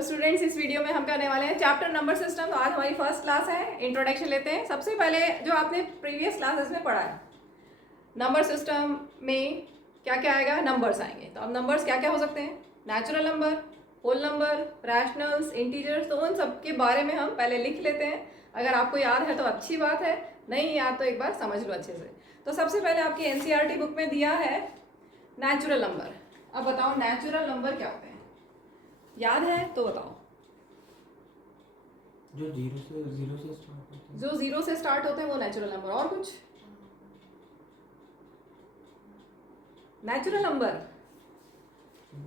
तो स्टूडेंट्स इस वीडियो में हम करने वाले हैं चैप्टर नंबर सिस्टम। तो आज हमारी फर्स्ट क्लास है, इंट्रोडक्शन लेते हैं। सबसे पहले जो आपने प्रीवियस क्लासेस में पढ़ा है, नंबर सिस्टम में क्या क्या आएगा, नंबर्स आएंगे। तो अब नंबर्स क्या क्या हो सकते हैं, natural number, whole number, rationals, integers. तो उन सब के बारे में हम पहले लिख लेते हैं। अगर आपको याद है तो अच्छी बात है, नहीं याद तो एक बार समझ लो अच्छे से। तो सबसे पहले आपकी एनसीईआरटी बुक में दिया है नेचुरल नंबर। अब बताओ नेचुरल नंबर क्या होते हैं, याद है तो बताओ। जो जीरो से स्टार्ट होते हैं, जो जीरो से स्टार्ट होते हैं वो नेचुरल नंबर। और कुछ नेचुरल नंबर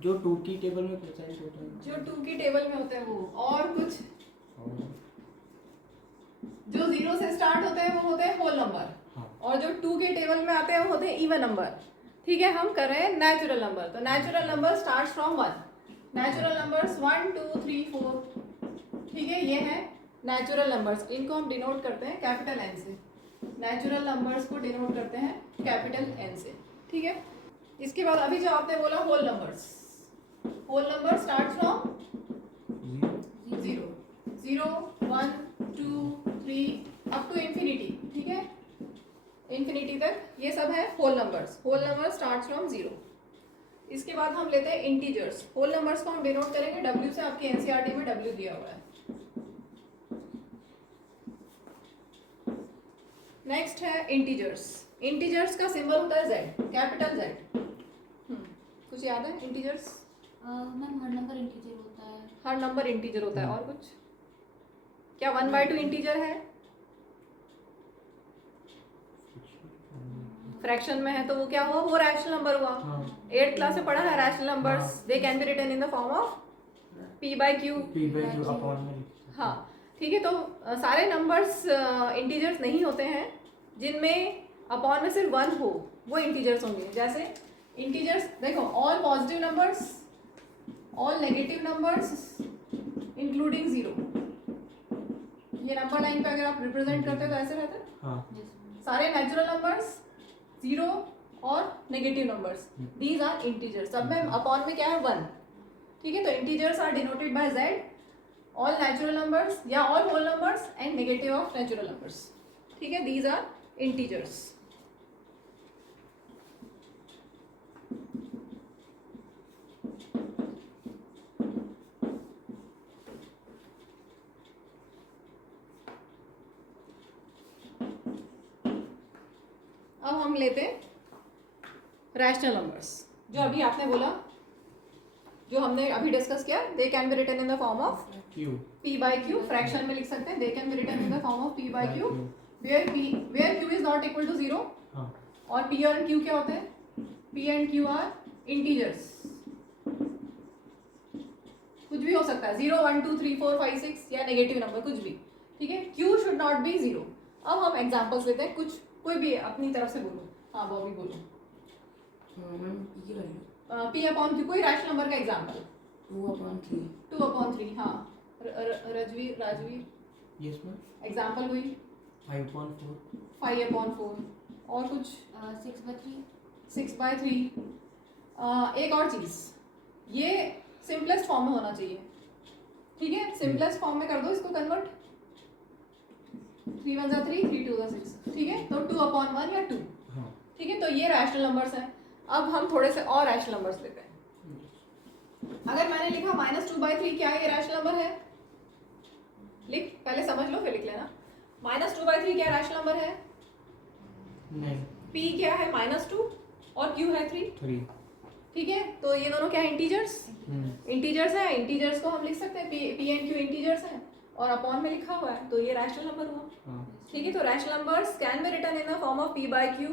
जो 2 की टेबल में प्रेजेंट होते हैं, जो 2 की टेबल में होते हैं वो। और कुछ जो जीरो से स्टार्ट होते हैं वो होते हैं होल नंबर। हाँ। और जो 2 के टेबल में आते हैं वो होते हैं इवन नंबर। ठीक है, हम कर रहे हैं नेचुरल नंबर। तो natural number start from 1। Natural numbers 1 2 3 4। ठीक है, ये है नेचुरल नंबर्स। इनको हम डिनोट करते हैं कैपिटल एन से। नेचुरल नंबर्स को डिनोट करते हैं कैपिटल एन से। ठीक है, इसके बाद अभी जो आपने बोला whole numbers. Whole number start from 0 0 1 2 3 up to infinity. ठीक है, इंफिनिटी तक ये सब है whole numbers. Whole number start from 0। इसके बाद हम लेते हैं इंटीजर्स। होल नंबर्स को हम डिनोट करेंगे W से। आपकी एनसीईआरटी में W दिया हुआ है। नेक्स्ट है इंटीजर्स। इंटीजर्स का सिंबल होता है Z, कैपिटल Z। कुछ याद है इंटीजर्स? मैम हर नंबर इंटीजर होता है। हर नंबर इंटीजर होता है। और कुछ क्या 1/2 इंटीजर है? फ्रैक्शन में है तो वो क्या हुआ, वो रैशनल नंबर हुआ। 8th क्लास में पढ़ा है rational numbers, they can be written in the form of p/q। Upon में। हाँ ठीक है, तो सारे नंबर्स इंटीजर्स नहीं होते हैं। जिनमें अपॉन में सिर्फ 1 हो वो इंटीजर्स होंगे। जैसे इंटीजर्स देखो, all positive numbers, all negative numbers including 0। ये नंबर लाइन पे अगर आप रिप्रेजेंट करते हो तो ऐसे रहता है। हाँ। सारे नेचुरल नंबर्स, 0 और negative numbers, these are integers. सब में अपॉन में क्या है, 1। ठीक है, तो integers are denoted by Z, all natural numbers या all whole numbers and negative of natural numbers. ठीक है, दीज आर इंटीजर्स। अब हम लेते हैं रैशनल नंबर्स। जो अभी आपने बोला, जो हमने अभी डिस्कस किया, they can be written in the form of p/q। Fraction में लिख सकते हैं, they can be written in the form of p/q where q is not equal to 0। और p और q क्या होते हैं, p and q are integers. कुछ भी हो सकता है, 0 1 2 3 4 5 6 या नेगेटिव नंबर कुछ भी। ठीक है, q शुड नॉट बी 0। अब हम एग्जांपल्स लेते हैं, कुछ कोई भी अपनी तरफ से बोलो। हाँ बॉबी बोलो। p/q कोई रैशनल नंबर का एग्जांपल। 2/3। हाँ राजवीर यस मैम। एग्जांपल हुई 5/4। 5/4। और कुछ 6/3। 6/3। एक और चीज, ये सिंपलेस्ट फॉर्म में होना चाहिए। ठीक है, सिंपलेस्ट फॉर्म में कर दो इसको कन्वर्ट। 3 1 3 3 2 6। ठीक है, तो 2/1 या 2। ठीक है, तो ये रैशनल नंबर्स हैं। अब हम थोड़े से और रैशनल नंबर्स लेते हैं। अगर मैंने लिखा -2/3, क्या ये रैशनल नंबर है? लिख, पहले समझ लो फिर लिख लेना। -2/3 क्या रैशनल नंबर है? नहीं। p क्या है, -2 और q है 3। ठीक है, तो ये दोनों क्या है, इंटीजर्स। इंटीजर्स है, इंटीजर्स को हम लिख सकते हैं, p एंड q इंटीजर्स हैं और अपॉन में लिखा हुआ है, तो ये रैशनल नंबर हुआ। ठीक है, तो rational numbers can be written in the form of p/q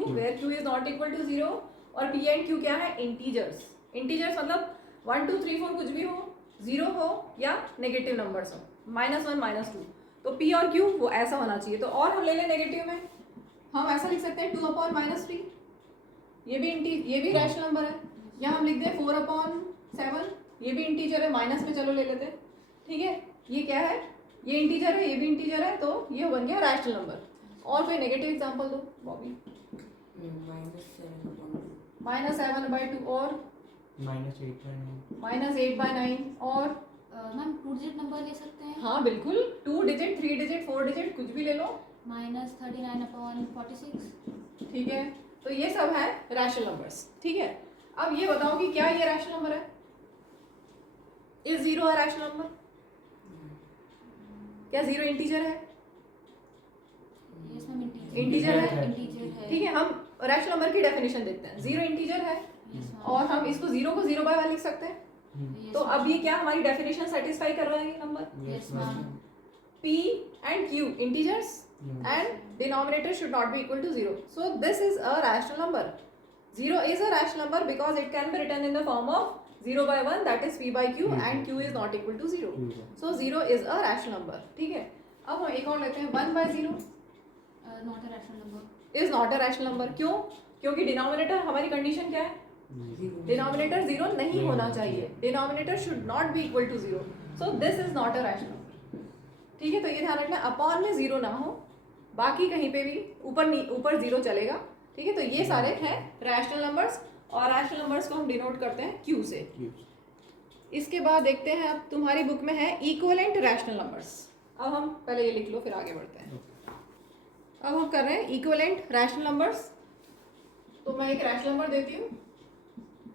where q is not equal to 0 और p एंड q क्या है, इंटीजर्स। इंटीजर्स मतलब 1 2 3 4 कुछ भी हो, 0 हो या नेगेटिव नंबर्स हो, -1 -2। तो p और q वो ऐसा होना चाहिए। तो और हम ले लें नेगेटिव में, हम ऐसा लिख सकते हैं 2/-3। ये भी रैशनल नंबर है। या हम लिख दें 4/7, ये भी इंटीजर है, माइनस में चलो ले लेते हैं। ठीक है, ये क्या है, ये इंटीजर है, ये भी इंटीजर है, तो ये बन गया रैशनल नंबर। और कोई नेगेटिव एग्जांपल दो बॉबी। -7/2 और -8/9। -8/9 और मैम 2 डिजिट नंबर ले सकते हैं? हाँ बिल्कुल, 2 डिजिट, 3 डिजिट, 4 डिजिट, कुछ भी ले लो। -39/46। ठीक है, तो ये सब है रैशनल नंबर्स। ठीक है, अब ये बताओ कि क्या ये रैशनल नंबर है? Is 0 a rational number? क्या 0 इंटीजर है? यस मैम, इंटीजर है। इंटीजर है। ठीक है, हम रैशनल नंबर की डेफिनेशन देखते हैं। 0 इंटीजर है यस मैम। और हम इसको 0 को 0/1 लिख सकते हैं। Yes, तो ma'am. अब ये क्या हमारी डेफिनेशन सेटिस्फाई कर रहा है ये number? Yes, ma'am. P and Q integers and denominator should not be equal to 0. So this is a rational number. 0 is a rational number because it can be written in the form of 0/1, that is P by Q, and Q is not equal to 0. So 0 is a rational number. ठीक है, अब हम एक और लेते हैं 1/0 Not a rational number. is not a rational number. क्यों? क्योंकि डिनोमिनेटर, हमारी कंडीशन क्या है? डिनोमिनेटर 0 नहीं होना चाहिए। Denominator should not be equal to 0. So this is not a rational number. ठीक है, तो ये ध्यान रखना, अपॉन में 0 ना हो, बाकी कहीं पे भी ऊपर 0 चलेगा। ठीक है, तो ये सारे हैं रैशनल नंबर्स, और रैशनल नंबर्स को हम डिनोट करते हैं Q से। इसके बाद देखते हैं, अब तुम्हारी बुक में है इक्विवेलेंट रैशनल नंबर्स। अब हम पहले ये लिख लो, फिर आगे बढ़ते हैं। अब हम कर रहे हैं इक्विवेलेंट रैशनल नंबर्स। तो मैं एक रैशनल नंबर देती हूँ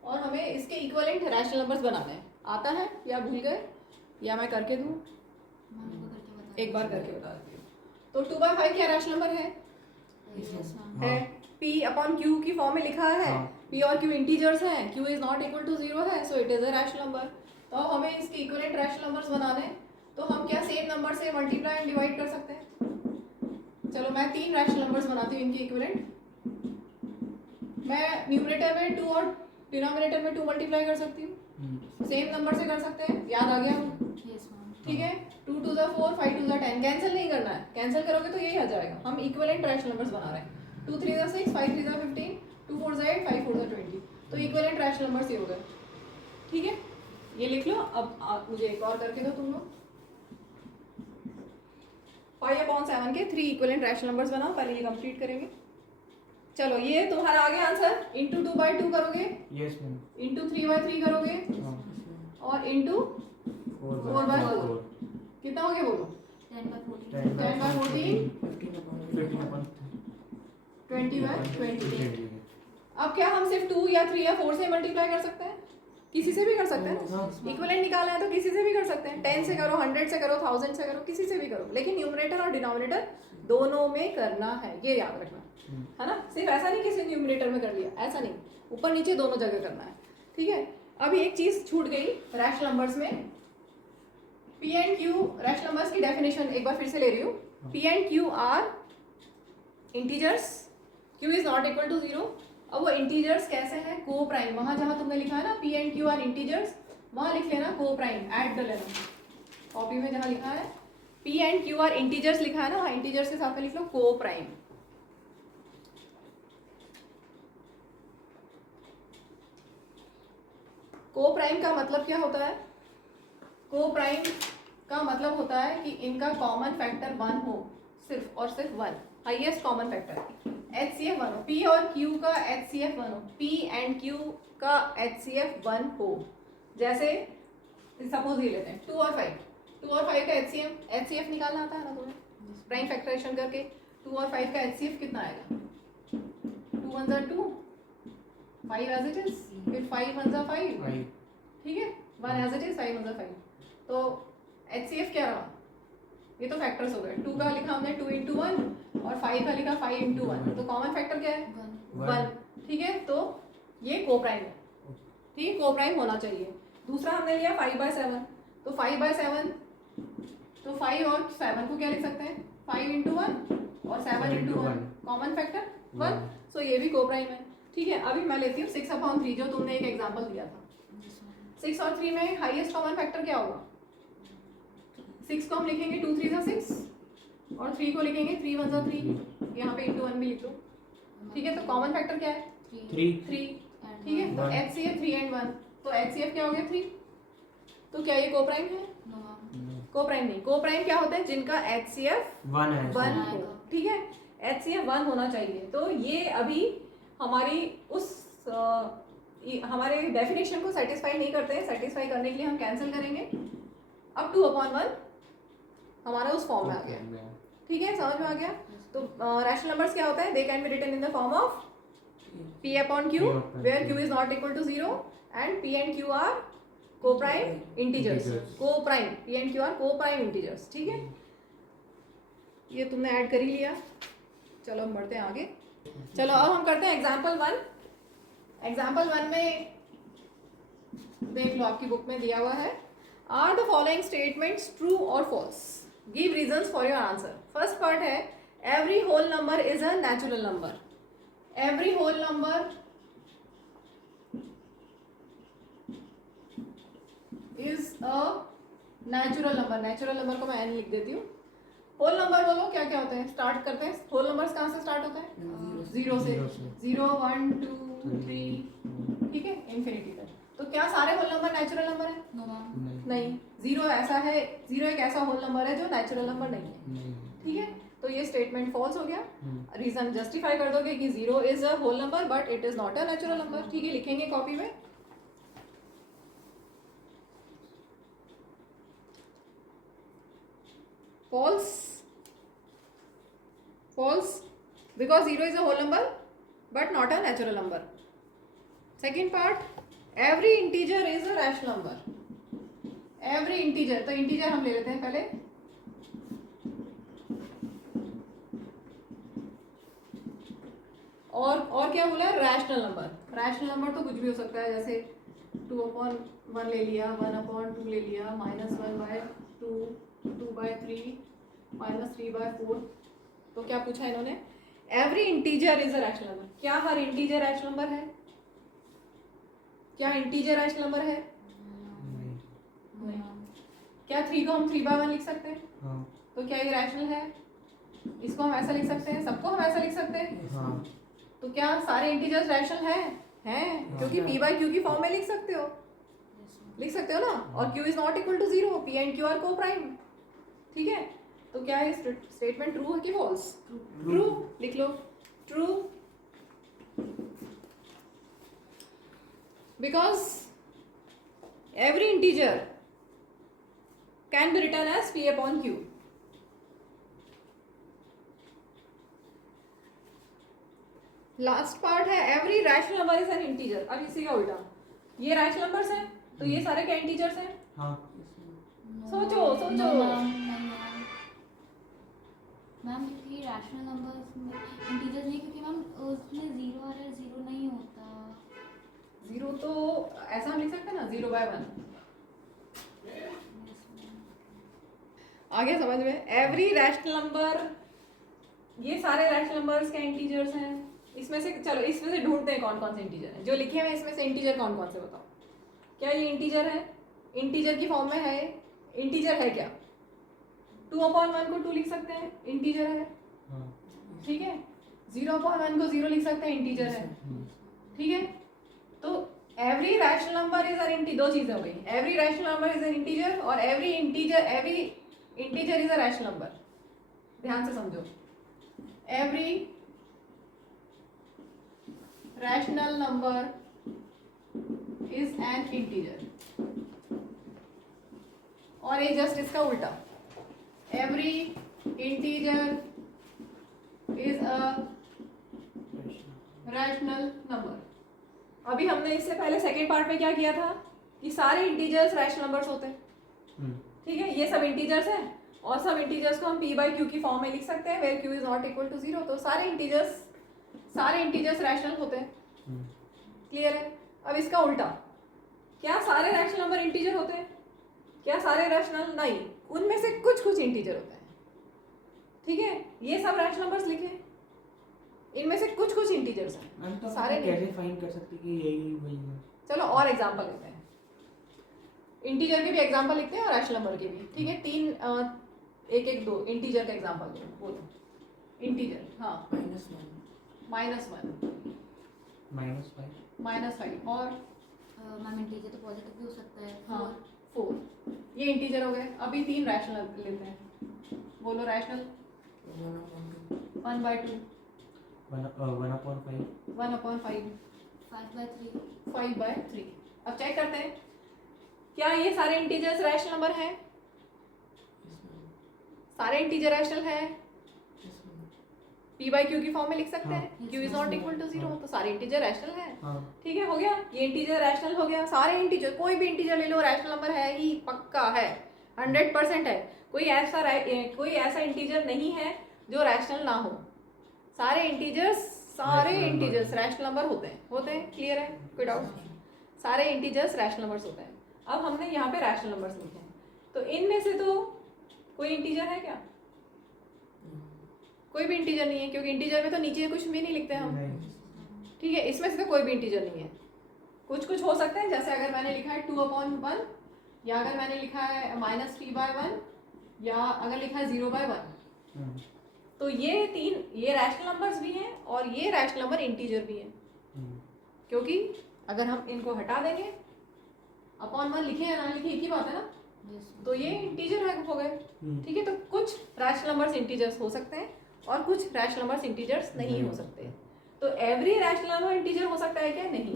और हमें इसके इक्विवेलेंट रैशनल नंबर्स बनाने हैं। आता है या भूल गए, या मैं करके दूँ? मैम को करके बता। एक बार करके बता देती हूँ। तो 2/5 क्या रैशनल नंबर है? Yes, ma'am. है। P/Q की फॉर्म में लिखा है। P और Q इंटीजर्स हैं, Q is not equal to 0 है, so it is a rational number. तो अब हमें इसके इक्विवेलेंट रैशनल नंबर्स बनाने हैं, तो हम क्या सेम नंबर से मल्टीप्लाई एंड डिवाइड कर सकते हैं? चलो मैं 3 रैशनल नंबर्स बनाती हूँ इनके इक्विवेलेंट। मैं न्यूमरेटर में 2 और डिनोमिनेटर में 2 मल्टीप्लाई कर सकती हूँ। सेम नंबर से कर सकते हैं, याद आ गया? Yes, ma'am. ठीक है, 2 2 4, 5 2 10, कैंसिल नहीं करना है। कैंसिल करोगे तो यही आ जाएगा। हम इक्विवेलेंट रैशनल नंबर्स बना रहे हैं। 2 3 6, 5 3 15, 2 4 8, 5 4 20। तो इक्विवेलेंट रैशनल नंबर्स ये हो गए। ठीक है, ये लिख लो। अब मुझे एक और करके दो तुम लोग। 5/7 के 3 इक्विवेलेंट रैशनल नंबर्स बनाओ, पहले ये कंप्लीट करेंगे। चलो, ये तुम्हारा आ गया आंसर। इंटू 2/2 करोगे, यस मैम, इंटू 3/3 करोगे, और इंटू 4/4 कितना हो गया बोलो? 10/14। 10/14, 20/20। अब क्या हम सिर्फ 2 या 3 या 4 से मल्टीप्लाई कर सकते हैं? किसी से भी कर सकते हैं ना। इक्विवेलेंट निकालना है तो किसी से भी कर सकते हैं। 10 से करो, 100 से करो, 1000 से करो, किसी से भी करो, लेकिन न्यूमरेटर और डिनोमिनेटर दोनों में करना है, ये याद रखना है ना। सिर्फ ऐसा नहीं किसी न्यूमरेटर में कर लिया, ऐसा नहीं, ऊपर नीचे दोनों जगह करना है। ठीक है, अभी एक चीज छूट गई रैशनल नंबर्स में। P and Q rational numbers की डेफिनेशन एक बार फिर से ले रही हूँ। P and Q are integers, Q is not equal to 0। अब वो इंटीजर्स कैसे हैं? को प्राइम। वहाँ जहाँ तुमने लिखा है ना P and Q are integers, वहाँ लिख लेना को प्राइम, ऐड कर लेना। कॉपी में जहाँ लिखा है P and Q are integers लिखा है ना, वहाँ इंटीजर्स के साथ में लिख लो को प्राइम। को प्राइम का मतलब क्या होता है? को प्राइम का मतलब होता है कि इनका कॉमन फैक्टर 1 हो, सिर्फ और सिर्फ 1, हाईएस्ट कॉमन फैक्टर। HCF 1 हो, P और Q का HCF 1 हो, P एंड Q का HCF 1 हो। जैसे सपोज ये लेते हैं 2 और 5 का HCF निकालना आता है ना तुम्हें, प्राइम फैक्टराइजेशन करके। 2 और 5 का HCF कितना आएगा? 2 1 जा 2, 5 एज इट इज, फिर 5 1 जा 5, ठीक है, 1 एज इट इज, 5 1 जा 5। तो HCF क्या रहा? ये तो फैक्टर्स हो गए। 2 का लिखा हमने 2 into 1 और 5 का लिखा 5 into 1। तो कॉमन फैक्टर क्या है? 1। ठीक है, तो ये को प्राइम है। ठीक है, को प्राइम होना चाहिए। दूसरा हमने लिया 5/7, तो 5/7, तो 5 और 7 को क्या लिख सकते हैं? 5 into 1 और 7 into 1, कॉमन फैक्टर 1। सो ये भी को प्राइम है। ठीक है, अभी मैं लेती हूँ 6/3, जो तुमने एक एग्जाम्पल दिया था। 6 और 3 में हाईएस्ट कॉमन फैक्टर क्या होगा? 6 को हम लिखेंगे 2 3 6 और 3 को लिखेंगे 3 1 3, यहाँ पे इंटू 1 भी लिख दो। ठीक है, तो कॉमन फैक्टर क्या है? 3। ठीक है, तो HCF 3 and 1, तो HCF क्या हो गया? 3। तो क्या ये को प्राइम है? को प्राइम नहीं। को प्राइम क्या होता है? जिनका HCF 1 हो। ठीक है, HCF 1 होना चाहिए। तो ये अभी हमारी हमारे डेफिनेशन को सेटिस्फाई नहीं करते हैं। सेटिस्फाई करने के लिए हम कैंसिल करेंगे। अब 2/1 हमारा उस फॉर्म में आ गया, ठीक है, समझ में आ गया। तो रैशनल नंबर्स क्या होता है, they can be written in the form of P/Q where Q is not equal to 0 and P and Q are co-prime integers, co-prime P and Q are co-prime integers, ठीक है। ये तुमने add कर ही लिया। चलो हम बढ़ते हैं आगे। चलो अब हम करते हैं एग्जाम्पल 1। एग्जाम्पल 1 में देख लो, आपकी बुक में दिया हुआ है, are the following statements true और false, give reasons for your answer. First part है, every whole number is a natural number. Every whole number is a natural number. Natural number को मैं एन लिख देती हूँ। होल नंबर बोलो क्या क्या होते हैं, स्टार्ट करते हैं। होल नंबर्स कहाँ से स्टार्ट होते हैं, 0 से। 0 1 2 3, ठीक है, इंफिनिटी तक। तो क्या सारे होल नंबर नेचुरल नंबर है? No ma'am. नहीं। 0 ऐसा है, 0 एक ऐसा होल नंबर है जो नेचुरल नंबर नहीं है, ठीक है। तो ये स्टेटमेंट फॉल्स हो गया। रीजन जस्टिफाई कर दोगे कि 0 is a whole number but it is not a natural number, ठीक है, लिखेंगे कॉपी में। False, false, because 0 is a whole number but not a natural number. Second part, every integer is a rational number. Every integer, तो integer हम ले लेते हैं पहले। और क्या बोला, रैशनल नंबर। रैशनल नंबर तो कुछ भी हो सकता है, जैसे 2/1 ले लिया, 1/2 ले लिया, -1/2, 2/3, -3/4। तो क्या पूछा इन्होंने, every integer is a rational number. क्या हर इंटीजर रैशनल नंबर है? क्या इंटीजर रैशनल नंबर है? नहीं। क्या 3 को हम 3/1 लिख सकते हैं? हाँ। तो क्या ये रैशनल है? इसको हम ऐसा लिख सकते हैं, सबको हम ऐसा लिख सकते हैं। हाँ। तो क्या सारे इंटीजर्स रैशनल हैं? क्योंकि P/Q की फॉर्म में लिख सकते हो ना। और Q is not equal to 0, P and Q are coprime, ठीक है। तो क्या है स्टेटमेंट, ट्रू है कि फॉल्स? ट्रू लिख लो, true, because every integer can be written as P/Q। Last part है, every rational number is an integer. अब इसी का उल्टा, ये रैशनल नंबर्स हैं तो ये सारे क्या इंटीजर्स हैं? हाँ। सोचो। मैम क्योंकि रैशनल नंबर्स में इंटीजर्स नहीं, क्योंकि मैम उसमें 0 आ रहा है, 0 नहीं होता। 0 तो ऐसा हम लिख सकते हैं ना, 0/1। आ गया समझ में? एवरी रैशनल नंबर, ये सारे रैशनल नंबर्स के इंटीजर्स हैं। इसमें से चलो, इसमें से ढूंढते हैं कौन कौन से इंटीजर हैं जो लिखे हुए हैं। इसमें से इंटीजर कौन कौन से बताओ? क्या ये इंटीजर है? इंटीजर की फॉर्म में है? इंटीजर है क्या? 2/1 को 2 लिख सकते हैं, इंटीजर है, ठीक है। 0/1 को 0 लिख सकते हैं, इंटीजर है, ठीक है। तो every rational number is an integer, दो चीजें हो गई, every rational number is an integer और every integer is a rational number. ध्यान से समझो, every rational number is an integer, और ये जस्ट इसका उल्टा, every integer is a rational number. अभी हमने इससे पहले सेकेंड पार्ट में क्या किया था कि सारे इंटीजर्स रैशनल नंबर्स होते हैं, ठीक है। ये सब इंटीजर्स हैं और सब इंटीजर्स को हम P/Q की फॉर्म में लिख सकते हैं where Q is not equal to 0। तो सारे इंटीजर्स रैशनल होते हैं, क्लियर है। अब इसका उल्टा, क्या सारे रैशनल नंबर इंटीजर होते हैं? क्या सारे रैशनल? नहीं, उनमें से कुछ इंटीजर होते हैं, ठीक है। ये सब रैशनल नंबर्स लिखे, इनमें से कुछ इंटीजर्स हैं, तो सारे कैसे फाइंड कर सकते कि यही वही है? चलो और एग्जांपल लेते हैं, इंटीजर के भी एग्जांपल लिखते हैं और रैशनल नंबर के भी, ठीक है। 3 1 2 इंटीजर का एग्जांपल दो, बोलो इंटीजर। हाँ, -1 -5 और मैम इंटीजर तो पॉजिटिव भी हो सकता है। हाँ 4, ये इंटीजर हो गए। अभी 3 रैशनल लेते हैं, बोलो रैशनल। 1/2, 1/5, 1/5, 5/3, 5/3। अब चेक करते हैं क्या ये सारे इंटीजर्स रैशनल नंबर हैं? सारे इंटीजर रैशनल है, p बाई क्यू की फॉर्म में लिख सकते हाँ। हैं, q is not equal to 0, तो सारे इंटीजर रैशनल है। हाँ ठीक है, हो गया, ये इंटीजर रैशनल हो गया। सारे इंटीजर, कोई भी इंटीजर ले लो रैशनल नंबर है ही, पक्का है, 100% है। कोई ऐसा इंटीजर नहीं है जो रैशनल ना हो। सारे इंटीजर्स रैशनल नंबर होते हैं। क्लियर है, कोई डाउट? सारे इंटीजर्स रैशनल नंबर्स होते हैं। अब हमने यहाँ पे रैशनल नंबर्स लिखे हैं, तो इनमें से तो कोई इंटीजर है क्या? कोई भी इंटीजर नहीं है, क्योंकि इंटीजर में तो नीचे कुछ भी नहीं लिखते हम। नहीं। ठीक है, इसमें से तो कोई भी इंटीजर नहीं है। कुछ हो सकते हैं, जैसे अगर मैंने लिखा है 2/1, या अगर मैंने लिखा है -3/1, या अगर लिखा है 0/1, तो ये रैशनल नंबर्स भी हैं और ये रैशनल नंबर इंटीजर भी हैं, क्योंकि अगर हम इनको हटा देंगे, अपॉन 1 लिखे या ना लिखे एक ही बात है ना, तो ये इंटीजर हो गए। ठीक है, तो कुछ रैशनल नंबर्स इंटीजर्स हो सकते हैं और कुछ रैशनल नंबर्स इंटीजर्स नहीं हो सकते। तो एवरी रैशनल नंबर इंटीजर हो सकता है क्या? नहीं,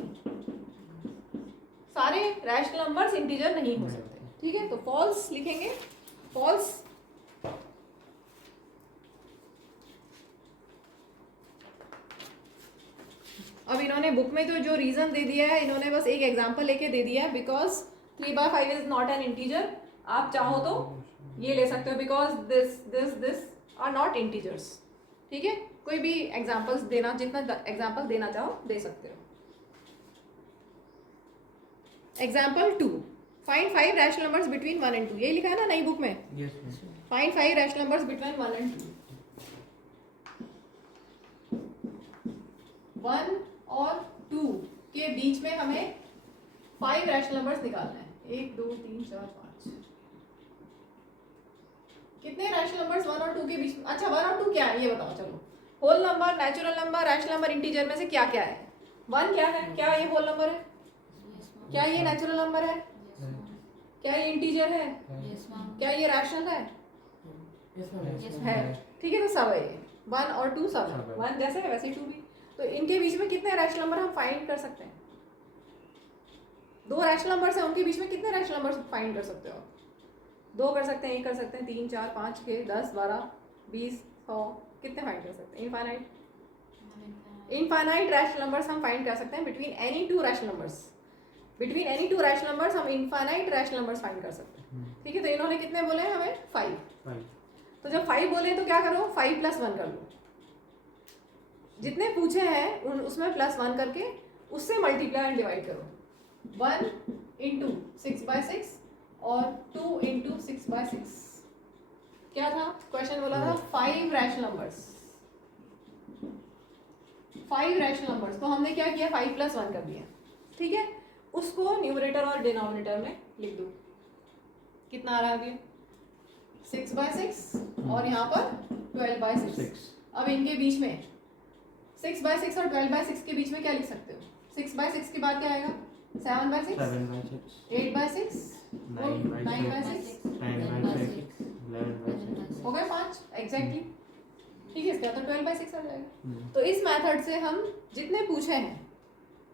सारे रैशनल नंबर्स इंटीजर नहीं हो सकते। ठीक है, तो फॉल्स लिखेंगे, फॉल्स। अब इन्होंने बुक में जो रीजन दे दिया है, इन्होंने बस एक एग्जांपल लेके दे दिया है, because 3/5 is not an integer. आप चाहो तो ये ले सकते हो, because this are not integers. ठीक है, कोई भी एग्जांपल्स देना, जितना एग्जांपल देना चाहो दे सकते हो। Example 2, find 5 rational numbers between 1 and 2। यही लिखा है ना नई बुक में, find 5 rational numbers between 1 and 2। 1 और 2 के बीच में हमें 5 रैशनल नंबर्स निकालना है। 1 2 3 4 5। कितने रैशनल नंबर्स 1 और 2 के बीच में? अच्छा, 1 और 2 क्या है ये बताओ। चलो, whole number, natural number, rational number, integer में से क्या क्या है? 1 क्या है? क्या ये होल नंबर है? क्या ये नेचुरल नंबर है? क्या ये इंटीजर है? क्या ये रैशनल है? है। ठीक है, तो सब है ये, 1 और 2 सब है। 1 जैसे है वैसे 2 भी। तो इनके बीच में कितने रैशनल नंबर हम फाइंड कर सकते हैं? 2 रैशनल नंबर्स हैं, उनके बीच में कितने रैशनल नंबर्स फाइंड कर सकते हो? 2 कर सकते हैं, 1 कर सकते हैं, 3 4 5 6 10 12 20 100, कितने फाइंड कर सकते हैं? इनफाइनाइट रैशनल नंबर्स हम फाइंड कर सकते हैं between any 2 rational numbers. Between any 2 rational numbers हम इनफाइनाइट रैशनल नंबर्स फाइंड कर सकते हैं। ठीक है, तो इन्होंने कितने बोले हैं हमें? 5। तो जब 5 बोले तो क्या करो, 5 + 1 कर लो। जितने पूछे हैं उसमें +1 करके उससे मल्टीप्लाई एंड डिवाइड करो। 1 × 6/6 और 2 × 6/6। क्या था क्वेश्चन? बोला था 5 रैशनल नंबर्स। 5 रैशनल नंबर्स, तो हमने क्या किया? 5 + 1 कर दिया। ठीक है, उसको न्यूमरेटर और डिनोमिनेटर में लिख दो। कितना आ रहा है? 6/6 और यहाँ पर 12/6। अब इनके बीच में 6/6 और 12/6 के बीच में क्या लिख सकते हो? 6/6 के बाद क्या आएगा? 7/6, 8/6, 9/6, 11/6 हो गए 5 एग्जैक्टली। ठीक है, इसका तो 12/6 आ जाएगा। तो इस मेथड से हम जितने पूछे हैं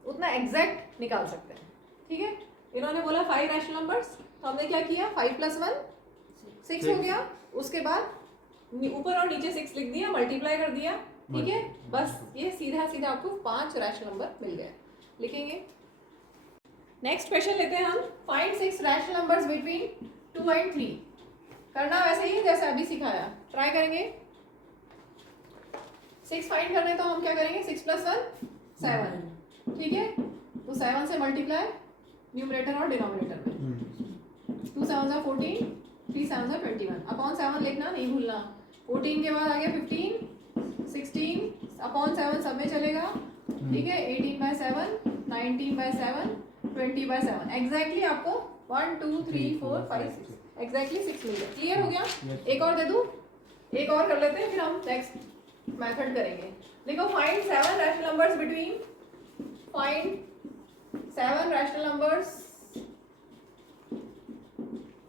उतना एग्जैक्ट निकाल सकते हैं। ठीक है, इन्होंने बोला 5 रैशनल नंबर्स, तो हमने क्या किया? 5 + 1 6 हो गया। उसके बाद ऊपर और नीचे 6 लिख दिया, मल्टीप्लाई कर दिया। ठीक है, बस ये सीधा सीधा आपको 5 रैशनल नंबर मिल गए। लिखेंगे। नेक्स्ट क्वेश्चन लेते हैं हम, find 6 rational numbers between 2 and 3। करना वैसे ही जैसे अभी सिखाया, ट्राई करेंगे। 6 फाइंड करने तो हम क्या करेंगे? 6 + 1 7। ठीक है, तो 7 से मल्टीप्लाई न्यूमरेटर और डिनोमिनेटर में। 2 7 = 14, 3 7 = 21। अपॉन 7 लिखना नहीं भूलना। 14 के बाद आ गया 15, 16 अपॉन 7 सब में चलेगा। ठीक है, 18/7, 19/7, 20/7। एग्जैक्टली आपको 1 2 3 4 5 6 एग्जैक्टली 6 मिल गया। क्लियर हो गया? एक और दे दूं? एक और कर लेते हैं, फिर हम नेक्स्ट मेथड करेंगे। देखो, find 7 rational numbers between, find 7 rational numbers.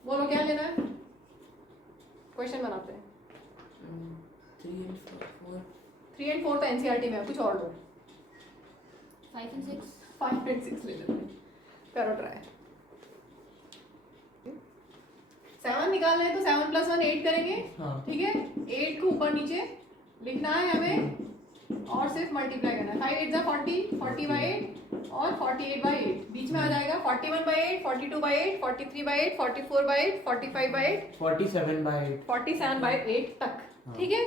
बोलो क्या लेना है? क्वेश्चन बनाते हैं। 3 and 4 तो एनसीईआरटी में है, कुछ और दो। 5 and 6 5 and 6 ले लेते हैं, करो ट्राई। 7 निकालना है तो 7 + 1 8 करेंगे, हाँ। ठीक है। 8 को ऊपर नीचे लिखना है हमें और सिर्फ मल्टीप्लाई करना है। 5 8 जा 40, 40/8 और 48/8 बीच में आ जाएगा। 41/8, 42/8, 43/8, 44/8, 45/8, 47/8, 47/8 तक, ठीक है।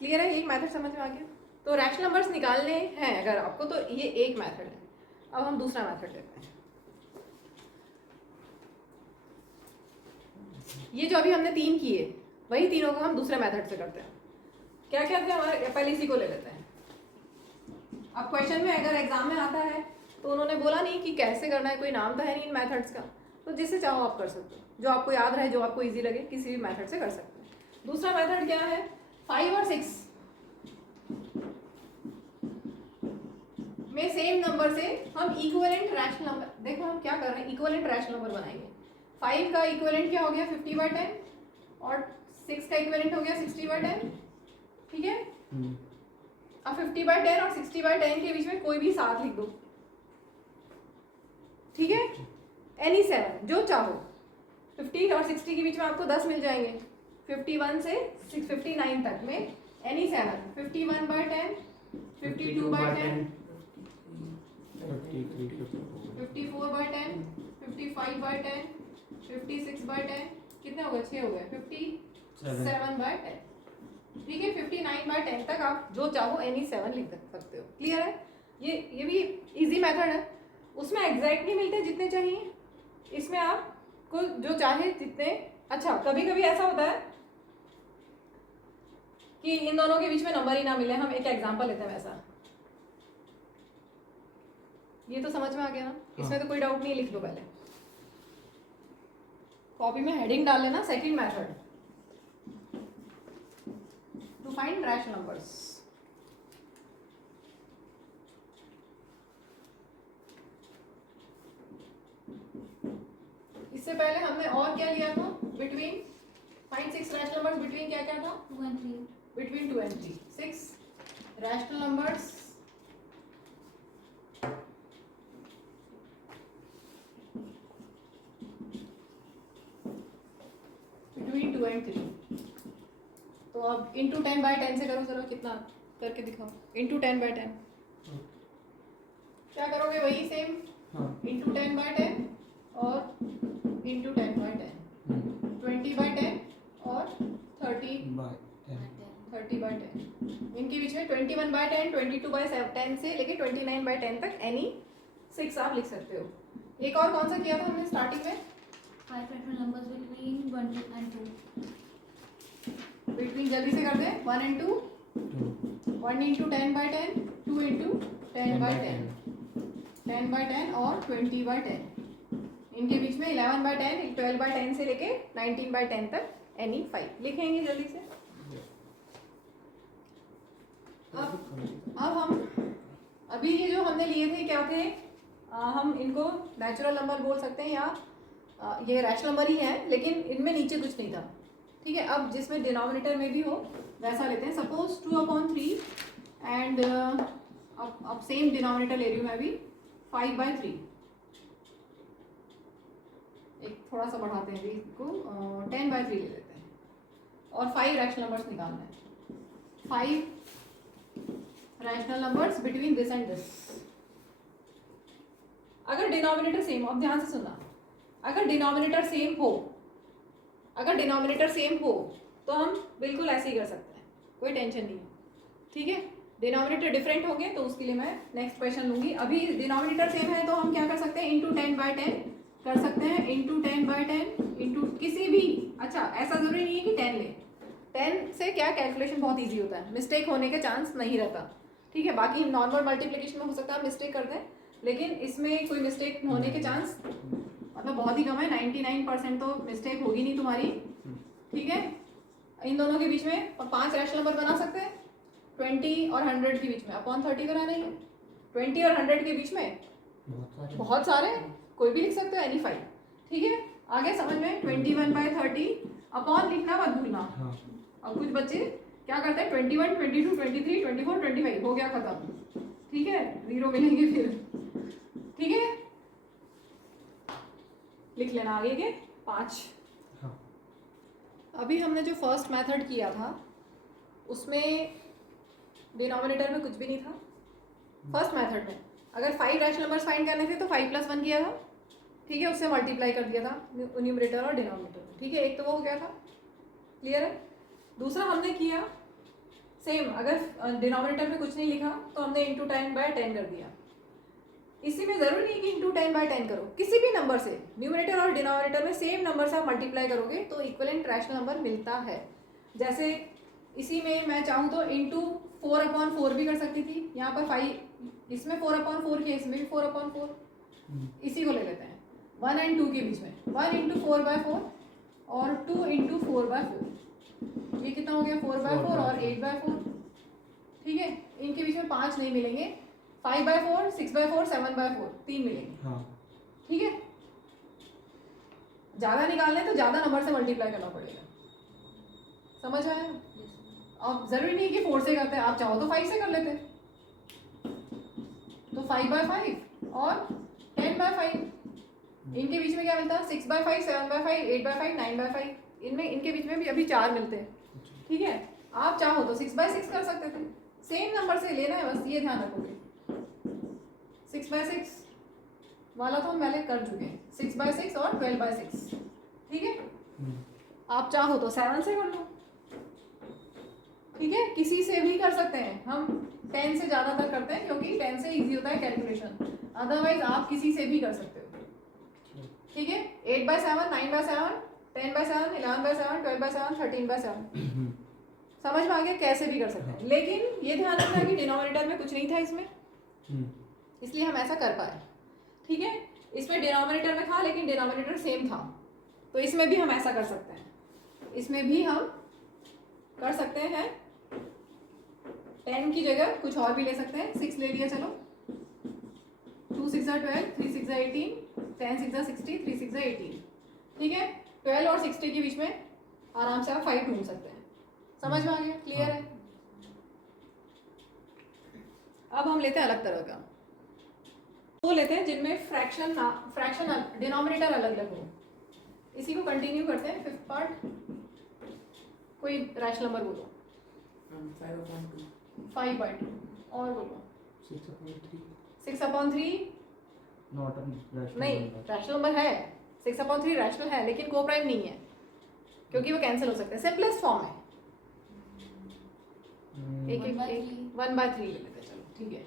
क्लियर है? एक मेथड समझ में आ गया। तो रैशनल नंबर्स निकालने हैं अगर आपको तो ये एक मेथड है। अब हम दूसरा मेथड लेते हैं। ये जो अभी हमने 3 किए वही तीनों को हम दूसरे मेथड से करते हैं। क्या क्या थे हमारे, पहले इसी को ले लेते हैं। अब क्वेश्चन में अगर एग्जाम में आता है तो उन्होंने बोला नहीं कि कैसे करना है, कोई नाम तो है नहीं इन मेथड्स का, तो जिससे चाहो आप कर सकते हो, जो आपको याद रहे, जो आपको इजी लगे, किसी भी मेथड से कर सकते हो। दूसरा मेथड क्या है, 5 और 6 में सेम नंबर से हम इक्विवेलेंट रैशनल नंबर, देखो हम क्या कर रहे हैं, इक्विवेलेंट रैशनल नंबर बनाएंगे। 5 का इक्विवेलेंट क्या हो गया 50/10 और 6 का इक्विवेलेंट हो गया 60/10, ठीक है। अब 50/10 और 60/10 के बीच में कोई भी 7 लिख दो, ठीक है। एनी 7 जो चाहो। 50 और 60 के बीच में आपको 10 मिल जाएंगे। 51 से 59 तक में एनी 7, 51/10, 52/10, 54/10, 55/10, 56/10, कितने हो गए, 6 हो गए, 57/10, ठीक है। 59/10 तक आप जो चाहो एनी 7 लिख सकते हो। क्लियर है? ये भी इजी मेथड है। उसमें एग्जैक्ट नहीं मिलते जितने चाहिए, इसमें आपको जो चाहे जितने। अच्छा, कभी कभी ऐसा होता है कि इन दोनों के बीच में नंबर ही ना मिले। हम एक एग्जांपल लेते हैं वैसा। ये तो समझ में आ गया ना? इसमें तो कोई डाउट नहीं, लिख दो पहले कॉपी में, हेडिंग डाल लेना, second method to find rational numbers. इससे पहले हमने और क्या लिया था, between, find 6 rational numbers between, क्या क्या था, 2 and 3. Between 2 and 3, 6 rational numbers between 2 and 3। तो अब इंटू 10/10 से करो, चलो कितना करके दिखाओ, इंटू 10/10 क्या करोगे, वही सेम, इंटू 10/10 और इंटू 10/10, 20/10 और 30/10। इनके बीच में 21/10, 22/10 से लेके 29/10 तक एनी 6 आप लिख सकते हो। एक और कौन सा किया था हमने स्टार्टिंग में, 5 rational numbers between 1 and 2. Between, जल्दी से कर दे, 1 and 2, 1 into 10/10, 2 into 10/10, 10/10 और 20/10। इनके बीच में 11/10, 12/10 से लेके 19/10 तक एनी 5 लिखेंगे जल्दी से। अब हम अभी ये जो हमने लिए थे क्या थे, हम इनको नेचुरल नंबर बोल सकते हैं या ये रैशनल नंबर ही है, लेकिन इनमें नीचे कुछ नहीं था, ठीक है। अब जिसमें डिनोमिनेटर में भी हो वैसा लेते हैं। सपोज 2/3 एंड अब सेम डिनोमिनेटर ले रही हूँ मैं भी, 5/3। एक थोड़ा सा बढ़ाते हैं इसको, 10/3 ले लेते हैं और 5 रैशनल नंबर्स निकालना है। 5 rational numbers between this and this. अगर डिनोमिनेटर सेम हो, अब ध्यान से सुनना, अगर डिनोमिनेटर सेम हो तो हम बिल्कुल ऐसे ही कर सकते हैं, कोई टेंशन नहीं है, ठीक है। डिनोमिनेटर डिफरेंट होंगे तो उसके लिए मैं नेक्स्ट क्वेश्चन लूंगी। अभी डिनोमिनेटर सेम है तो हम क्या कर सकते हैं, इंटू 10/10 कर सकते हैं, इंटू 10/10 इंटू किसी भी, अच्छा ऐसा जरूरी नहीं है कि 10 ले, 10 से क्या कैलकुलेशन बहुत ईजी होता है, मिस्टेक होने के चांस नहीं रहता, ठीक है। बाकी नॉर्मल मल्टीप्लिकेशन में हो सकता है मिस्टेक कर दें, लेकिन इसमें कोई मिस्टेक होने के चांस मतलब बहुत ही कम है, 99% तो मिस्टेक होगी नहीं तुम्हारी, ठीक है। इन दोनों के बीच में 5 रैशनल नंबर बना सकते हैं, 20 और 100 के बीच में अपॉन 30 बनाना ही है। 20 और 100 के बीच में बहुत सारे, कोई भी लिख सकते हो, एनी 5, ठीक है। आगे समझ में, 21/30 अपॉन लिखना मत भूलना। अब कुछ बच्चे क्या करते हैं, 21, 22, 23, 24, 25 हो गया खत्म, ठीक है, 0 मिलेंगे फिर, ठीक है। लिख लेना आगे के 5। अभी हमने जो फर्स्ट मेथड किया था उसमें डिनोमिनेटर में कुछ भी नहीं था। फर्स्ट मेथड में अगर 5 रैशनल नंबर्स फाइंड करने थे तो 5+1 किया था, ठीक है, उससे मल्टीप्लाई कर दिया था न्यूमरेटर और डिनोमिनेटर में, ठीक है, एक तो वो हो गया था, क्लियर है। दूसरा हमने किया सेम, अगर डिनोमिनेटर में कुछ नहीं लिखा तो हमने इंटू 10/10 कर दिया। इसी में ज़रूरी नहीं कि इंटू 10/10 करो, किसी भी नंबर से न्यूमरेटर और डिनोमिनेटर में सेम नंबर से आप मल्टीप्लाई करोगे तो इक्वलेंट रैशनल नंबर मिलता है। जैसे इसी में मैं चाहूँ तो इंटू 4/4 भी कर सकती थी, यहाँ पर 5, इसमें 4/4 किया, इसमें भी 4/4, इसी को ले लेते हैं 1 और 2 के बीच में 1 × 4/4 और 2 × 4/4, ये कितना हो गया 4/4 और 8/4, ठीक है। इनके बीच में 5 नहीं मिलेंगे, 5/4, 6/4, 7/4 3 मिलेंगे, हाँ ठीक है। ज़्यादा निकालने तो ज़्यादा नंबर से मल्टीप्लाई करना पड़ेगा, समझ आया। अब ज़रूरी नहीं कि 4 से करते हैं, आप चाहो तो 5 से कर लेते हैं, तो 5/5 और 10/5, इनके बीच में क्या मिलता है 6/5, 7/5, 8/5, 9/5, इनमें इनके बीच में भी अभी 4 मिलते हैं, ठीक है। आप चाहो तो 6/6 कर सकते थे, सेम नंबर से लेना है, बस ये ध्यान रखोगे। 6/6 वाला तो हम पहले कर चुके हैं, 6/6 और 12/6, ठीक है। आप चाहो तो 7 से कर लो, ठीक है, किसी से भी कर सकते हैं। हम 10 से ज़्यादातर करते हैं क्योंकि 10 से इजी होता है कैलकुलेशन, अदरवाइज आप किसी से भी कर सकते हो, ठीक है। 8/7, 9/7, 10/7, 11/7, 12/7, 13/7, समझ में आ गया, कैसे भी कर सकते हैं। लेकिन ये ध्यान रखना कि डिनोमिनेटर में कुछ नहीं था इसमें, इसलिए हम ऐसा कर पाए, ठीक है। इसमें डिनोमिनेटर में था लेकिन डिनोमिनेटर सेम था, तो इसमें भी हम ऐसा कर सकते हैं, इसमें भी हम कर सकते हैं। 10 की जगह कुछ और भी ले सकते हैं, 6 ले लिया, चलो 2 6 12, 3 6 18, 10 6 60, 3 6 18, ठीक है। 12 और 60 के बीच में आराम से आप 5 ढूंढ सकते हैं, समझ में आ गया, क्लियर है। अब हम लेते हैं अलग तरह का, वो लेते हैं जिनमें फ्रैक्शन डिनोमिनेटर अलग अलग हो। इसी को कंटिन्यू करते हैं, 5th पार्ट। कोई रैशनल नंबर बोलो। 5/2 5/2 और बोलो 6/3 6/3 नॉट नहीं, रैशनल नंबर है, 6/3 रैशनल है लेकिन को प्राइम नहीं है क्योंकि वो कैंसिल हो सकता है, सिंपलेस्ट फॉर्म है। एक 1/3 ले लेते हैं, चलो ठीक है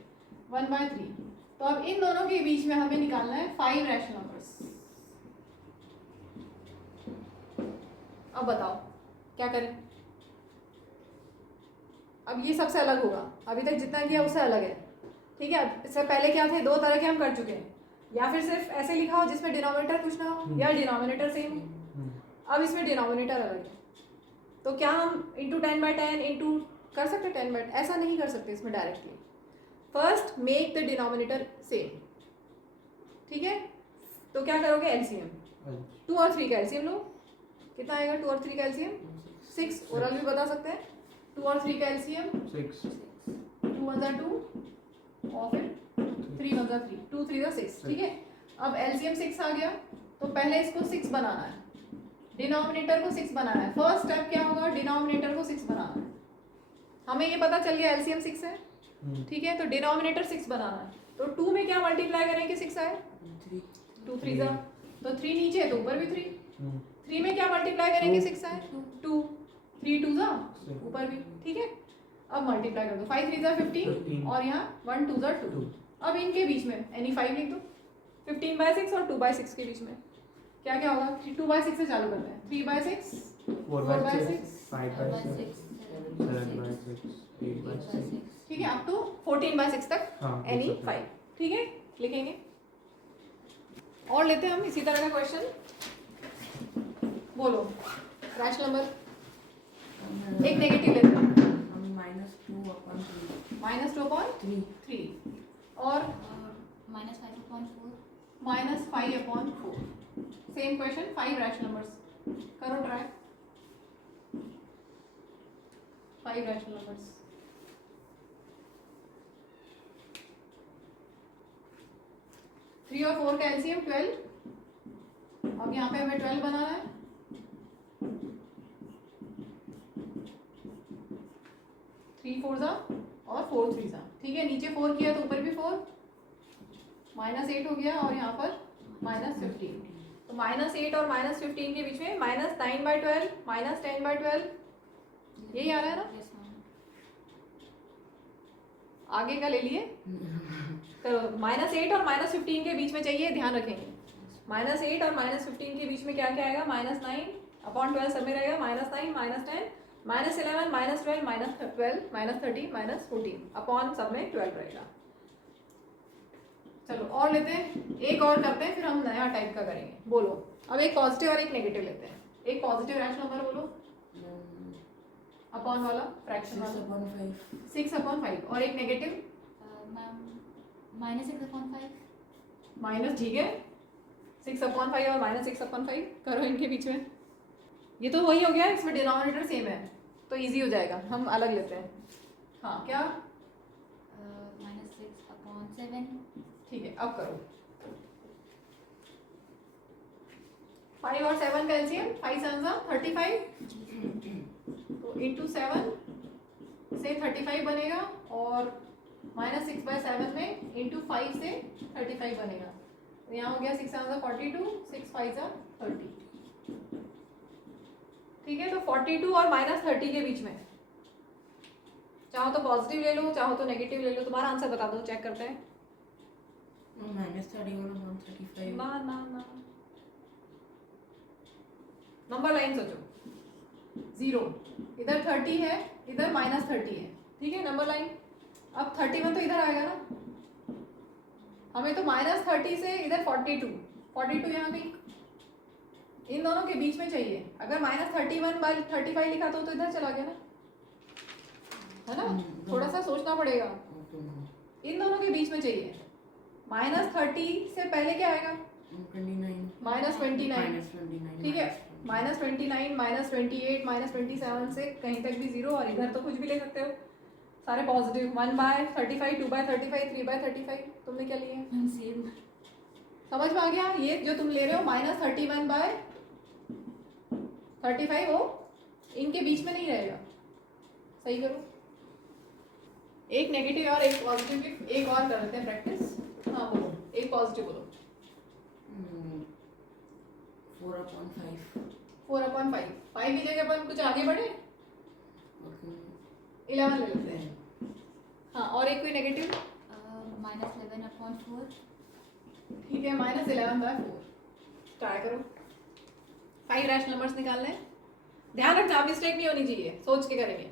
1/3। तो अब इन दोनों के बीच में हमें निकालना है 5 रैशनल नंबर्स। अब बताओ क्या करें। अब ये सबसे अलग होगा, अभी तक जितना किया उससे अलग है, ठीक है। इससे पहले क्या थे, 2 तरह के हम कर चुके हैं, या फिर सिर्फ ऐसे लिखा हो जिसमें डिनोमिनेटर कुछ ना हो, या डिनोमिनेटर सेम हो। अब इसमें डिनोमिनेटर अलग है, तो क्या हम इंटू 10/10 इंटू कर सकते हैं 10/10? ऐसा नहीं कर सकते इसमें directly. First make the denominator same, ठीक है। तो क्या करोगे, एलसीएम 2 और 3 का एलसीएम लो, कितना आएगा 2 और 3 का एलसीएम 6, ओरल भी बता सकते हैं। 2 और 3 का एलसीएम 6, 2 1 2 और फिर 3 1 3, 2 3 6, ठीक है। अब एलसीएम 6 आ गया, तो पहले इसको 6 बनाना है, डिनोमिनेटर को 6 बनाना है। फर्स्ट स्टेप क्या होगा, डिनोमिनेटर को 6 बनाना है। हमें ये पता चल गया एलसीएम 6 है, ठीक है। तो डिनोमिनेटर 6 बनाना है, तो 2 में क्या मल्टीप्लाई करें कि 6 आए, 2 3 जा, तो 3 नीचे है तो ऊपर भी 3, 3 में क्या मल्टीप्लाई करेंगे 6 आए, 2 3 2 जा, ऊपर भी, ठीक है। अब मल्टीप्लाई कर दो, 5 3 जा 15 और यहाँ 1 2 जा 2। अब इनके बीच में एनी 5 लिख दो, 15/6 और 2/6 के बीच में क्या क्या होगा, 2/6 से चालू करते हैं, 3/6, 4/6, 5/6, 7/6, 8/6, ठीक है, अप टू 14/6 तक हाँ, एनी 5, ठीक है, लिखेंगे। और लेते हैं हम इसी तरह का क्वेश्चन, बोलो रैशनल नंबर, एक नेगेटिव लेते हैं, -2/3 और -5/4, सेम क्वेश्चन 5 रैशनल नंबर्स, करो ट्राई 5 रैशनल नंबर्स। थ्री और 4 का एलसीएम 12, अब यहाँ पे हमें 12 बनाना है, 3 4 ज़ा और 4 3 ज़ा, ठीक है। नीचे 4 किया तो ऊपर भी 4, -8 हो गया और यहाँ पर -15। तो -8 और -15 के बीच में -9/12 -10/12 यही आ रहा है ना। Yes ma'am. आगे का ले लिए तो -8 और -15 के बीच में चाहिए, ध्यान रखेंगे। -8 और -15 के बीच में क्या क्या आएगा, -9/12 सब में रहेगा, -9 -10 -11 -12 -12 -13 -14 अपॉन सब में 12 रहेगा। चलो और लेते हैं, एक और करते हैं, फिर हम नया टाइप का करेंगे। बोलो अब एक पॉजिटिव और एक नेगेटिव लेते हैं। एक पॉजिटिव रैशनल नंबर बोलो, अपॉन वाला फ्रैक्शन वाला 6/5 और एक नेगेटिव मैम -6/5। माइनस, ठीक है। 6/5 और -6/5 करो इनके बीच में। ये तो वही हो गया, इसमें डिनोमिनेटर सेम है तो इजी हो जाएगा, हम अलग लेते हैं। हाँ क्या, -6/7। ठीक है। अब करो 5 और 7 का एलसीएम, 5 7 35, तो इंटू 7 से 35 बनेगा और -6/7 में इंटू 5 से 35 बनेगा। तो यहाँ हो गया 6 7 42, 6 5 30, ठीक है। तो 42 और -30 के बीच में, चाहो तो पॉजिटिव ले लो, चाहो तो नेगेटिव ले लो। तुम्हारा आंसर बता दो, चेक करते हैं। -31 ना ना ना, नंबर लाइन सोचो, 0 इधर 30 है, इधर -30 है, ठीक है। नंबर लाइन, अब 31 तो इधर आएगा ना, हमें तो -30 से इधर 42 यहाँ कहीं इन दोनों के बीच में चाहिए। अगर -31/35 लिखा तो इधर चला गया ना, है ना। थोड़ा सा सोचना पड़ेगा, इन दोनों के बीच में चाहिए। -30 से पहले क्या आएगा, -29, ठीक है। -29 -28 -27 से कहीं तक भी 0, और इधर तो कुछ भी ले सकते हो, सारे पॉजिटिव। 1/35 2/35 3/35, तुमने क्या लिए, मैम सेम। समझ में आ गया। ये जो तुम ले रहे हो -31/35 वो इनके बीच में नहीं रहेगा, सही करो। एक नेगेटिव और एक पॉजिटिव की एक और कर लेते हैं प्रैक्टिस। हाँ बोलो, एक पॉजिटिव बोलो। 4/5 5 की जगह अपन कुछ आगे बढ़े, 11 ले लेते हैं। हाँ और एक कोई नेगेटिव, -11/4। ठीक है। -11/4 ट्राई करो। 5 रैशनल नंबर्स निकालने हैं, ध्यान रखना मिस्टेक नहीं होनी चाहिए, सोच के करेंगे।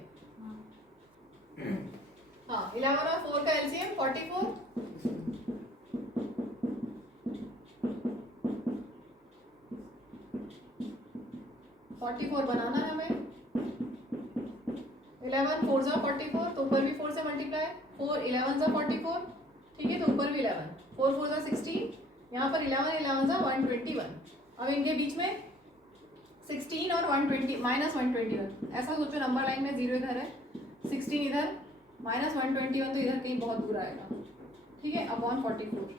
हाँ 11 और 4 का एलसीएम 44, 44 बनाना है हमें। 11 4 ज़ा 44, तो ऊपर भी 4 से मल्टीप्लाई, 4 11 ज़ा 44, ठीक है। तो ऊपर भी 11, 4 4 ज़ा 16, यहाँ पर 11 11 ज़ा 121। अब इनके बीच में 16 और 120 -121, ऐसा सोचो नंबर लाइन में 0 इधर है, 16 इधर, -121 तो इधर कहीं बहुत दूर आएगा, ठीक है। अपॉन 44,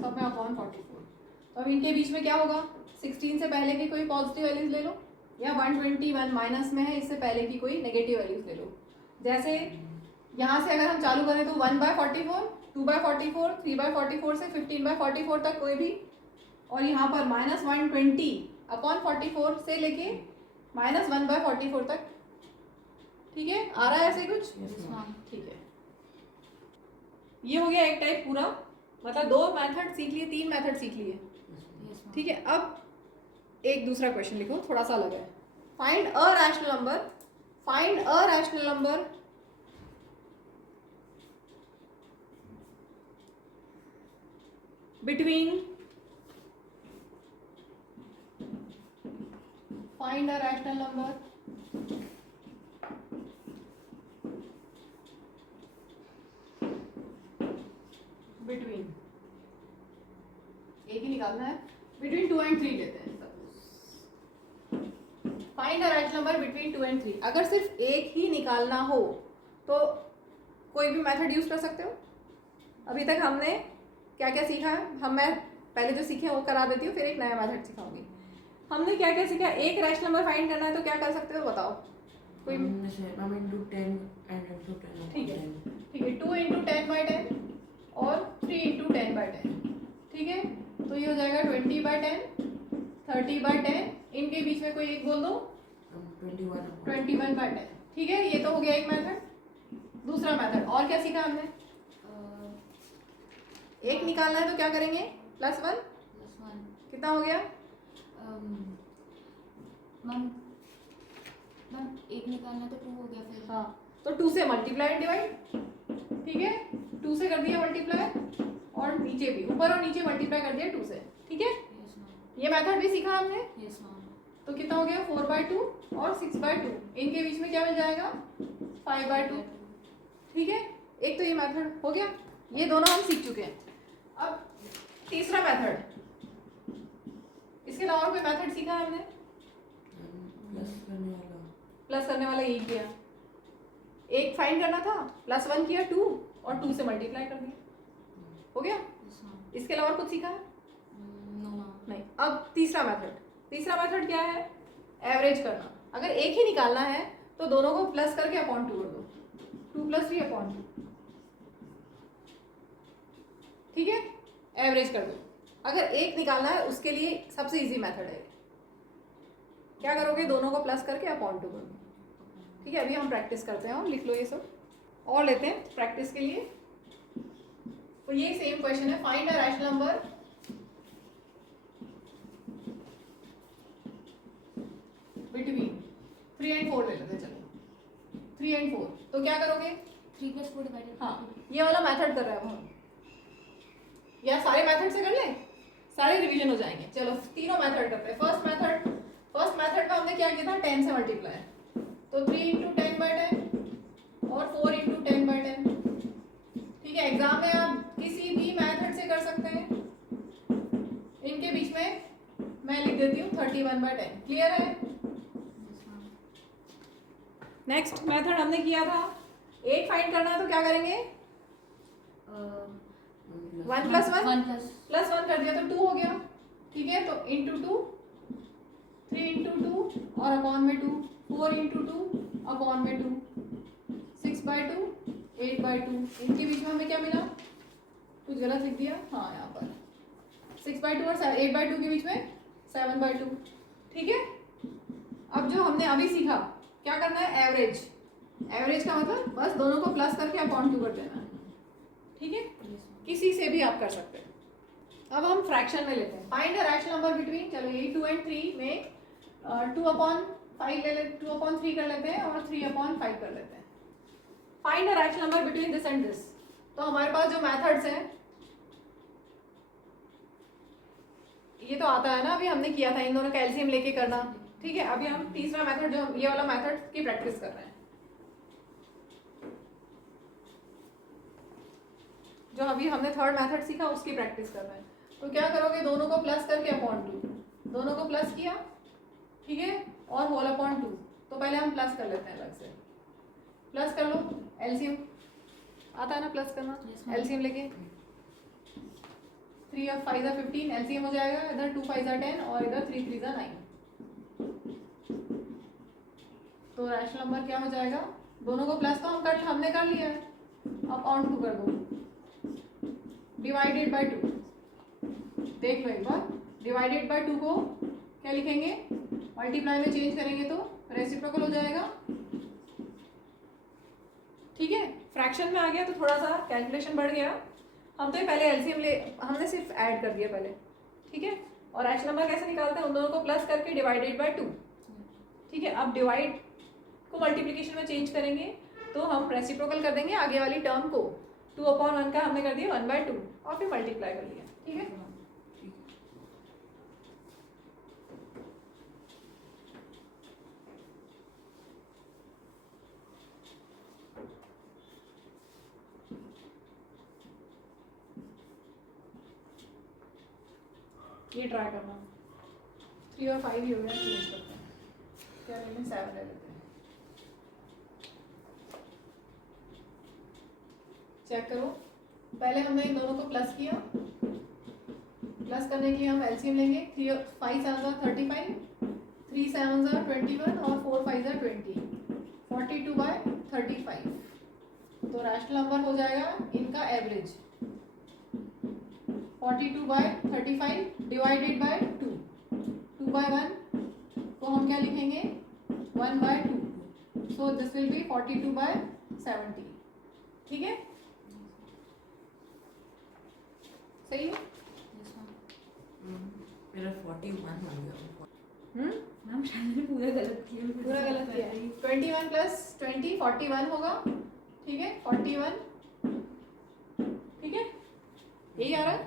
सब में अपॉन 44। तो अब इनके बीच में क्या होगा, 16 से पहले की कोई पॉजिटिव वैल्यूज ले लो, या 121 माइनस में है इससे पहले की कोई नेगेटिव वैल्यूज ले लो। जैसे यहाँ से अगर हम चालू करें तो 1/44, 2/44, 3/44 से 15/44 तक कोई भी, और यहाँ पर -120 अपॉन 44 से लेके -1/44 तक, ठीक है। आ रहा है ऐसे कुछ, ठीक है। ये हो गया एक टाइप पूरा, मतलब 2 मेथड सीख लिए, 3 मेथड सीख लिए, ठीक है। अब एक दूसरा क्वेश्चन लिखो, थोड़ा सा अलग है। Find a rational number between, find a rational number between, एक ही निकालना है, between 2 and 3 लेते हैं। Find a rational number between 2 and 3। अगर सिर्फ एक ही निकालना हो तो कोई भी मेथड यूज कर सकते हो। अभी तक हमने क्या क्या सीखा है, मैं पहले जो सीखे वो करा देती हूँ, फिर एक नया मेथड सिखाऊंगी। हमने क्या क्या सीखा, एक रैशनल नंबर फाइंड करना है तो क्या कर सकते हो बताओ। कोई मैम इनटू 10 एंड इनटू 10 ठीक है ठीक है 2 इंटू 10/10 और 3 इंटू 10/10 ठीक है। तो ये हो जाएगा 20/10 30/10 इनके बीच में कोई एक बोल दो 21/10 ठीक है। ये तो हो गया एक मेथड। दूसरा मेथड और क्या सीखा हमने? एक निकालना है तो क्या करेंगे +1 +1 कितना हो गया? मैम एक निकालना तो 2 हो गया फिर। हाँ तो 2 से मल्टीप्लाई एंड डिवाइड ठीक है 2 से कर दिया मल्टीप्लाई और नीचे भी ऊपर और नीचे मल्टीप्लाई कर दिया 2 से ठीक है। Yes ma'am. ये मेथड भी सीखा हमने। Yes ma'am. तो कितना हो गया 4/2 और 6/2 इनके बीच में क्या मिल जाएगा 5/2 ठीक है। एक तो ये मेथड हो गया ये दोनों हम सीख चुके हैं। अब तीसरा मेथड इसके अलावा कोई मेथड सीखा हमने? प्लस करने वाला यही किया एक फाइंड करना था +1 किया 2 और 2 से मल्टीप्लाई कर दिया हो गया। Yes ma'am. इसके अलावा कुछ सीखा है? No ma'am. नहीं। अब तीसरा मेथड क्या है? एवरेज करना। अगर एक ही निकालना है तो दोनों को प्लस करके अपॉन 2 कर दो 2 + 3 अपॉन 2 ठीक है। एवरेज कर दो। अगर एक निकालना है उसके लिए सबसे इजी मेथड है क्या करोगे दोनों को प्लस करके अपॉन 2 कर दो ठीक है। अभी हम प्रैक्टिस करते हैं और लिख लो ये सब और लेते हैं प्रैक्टिस के लिए। तो ये सेम क्वेश्चन है find a rational number between 3 and 4 ले लेते हैं चलो 3 एंड 4 तो क्या करोगे 3 + 4 डिवाइडेड। हाँ ये वाला मेथड कर रहे हैं अब हम या सारे मेथड से कर लें सारे रिवीजन हो जाएंगे। चलो तीनों मेथड करते हैं। फर्स्ट मेथड में हमने क्या किया था 10 से मल्टीप्लाई तो 3 इंटू 10/10 और 4 इंटू 10/10 ठीक है। एग्जाम में आप किसी भी मेथड से कर सकते हैं। इनके बीच में मैं लिख देती हूँ 31/10 क्लियर है। नेक्स्ट मेथड हमने किया था 8 फाइंड करना है तो क्या करेंगे 1 + 1 +1 कर दिया तो 2 हो गया ठीक है। तो इंटू 2 3 इंटू 2 और अपॉन में 2 4 इंटू 2 अपॉन में 2 6/2 8/2 इनके बीच में हमें क्या मिला कुछ गलत लिख दिया हाँ यहाँ पर 6/2 और 8/2 के बीच में 7/2 ठीक है। अब जो हमने अभी सीखा क्या करना है एवरेज का मतलब बस दोनों को प्लस करके अपॉन 2 कर देना है ठीक है। किसी से भी आप कर सकते हैं। अब हम फ्रैक्शन में लेते हैं find a rational number between चलो ये 2 and 3 में 2/5 ले लेते 2/3 कर लेते हैं और 3/5 कर लेते हैं। Find a rational number between this and this. तो हमारे पास जो मेथड्स हैं ये तो आता है ना अभी हमने किया था इन दोनों का एलसीएम लेके करना ठीक है। अभी हम तीसरा मेथड जो ये वाला मेथड की प्रैक्टिस कर रहे हैं जो अभी हमने थर्ड मेथड सीखा उसकी प्रैक्टिस कर रहे हैं। तो क्या करोगे दोनों को प्लस करके अपॉन 2 दोनों को प्लस किया ठीक है और होल अपॉन 2 तो पहले हम प्लस कर लेते हैं अलग से प्लस कर लो एलसीएम आता है ना प्लस करना एलसीएम लेके 3 और 5 are 15 एलसीएम हो जाएगा इधर 2 5 are 10 और इधर 3 3 are 9 तो रैशनल नंबर क्या हो जाएगा दोनों को प्लस तो हमने कर लिया है अपॉन 2 कर दो डिवाइडेड बाय 2 देख लो एक बार डिवाइडेड बाय 2 को क्या लिखेंगे मल्टीप्लाई में चेंज करेंगे तो रेसिप्रोकल हो जाएगा ठीक है। फ्रैक्शन में आ गया तो थोड़ा सा कैलकुलेशन बढ़ गया हम तो पहले एलसीएम हमने सिर्फ ऐड कर दिया पहले ठीक है। और रैशनल नंबर कैसे निकालते हैं उन दोनों को प्लस करके डिवाइडेड बाय 2 ठीक है। अब डिवाइड को मल्टीप्लिकेशन में चेंज करेंगे तो हम रेसिप्रोकल कर देंगे आगे वाली टर्म को 2/1 का हमने कर दिया 1/2 और फिर मल्टीप्लाई कर लिया ठीक है। ये ट्राई करना 3 और 5 ही हो गया चेंज करते हैं क्या ले लें 7 ले लेते हैं चेक करो पहले हमने इन दोनों को प्लस किया प्लस करने के लिए हम एलसीएम लेंगे 3 5 7 are 35 3 7 are 21 और 4 5 are 20 42/35, तो रैशनल नंबर हो जाएगा इनका एवरेज 42/35 डिवाइडेड बाय 2, 2/1 को हम क्या लिखेंगे 1/2, सो दिस विल बी 42/70, ठीक है, सही है। मेरा 41 हो गया। मैम शायद मैंने पूरा गलत किया। पूरा गलत किया है। 21 + 20 41 होगा, ठीक है 41, ठीक है, यही आ रहा है।